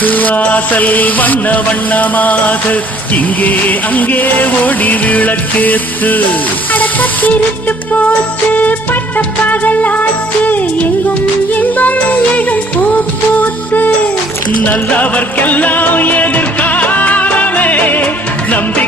வீட்டு வாசல் வண்ண வண்ணமாக இங்கே அங்கே ஓடி விளக்கேத்து திருட்டு போச்சு பட்ட பகலாச்சு எங்கும் இன்பம் எழும் பூ பூத்து நல்லவர்க்கெல்லாம் எதிர்காலமே நம்பி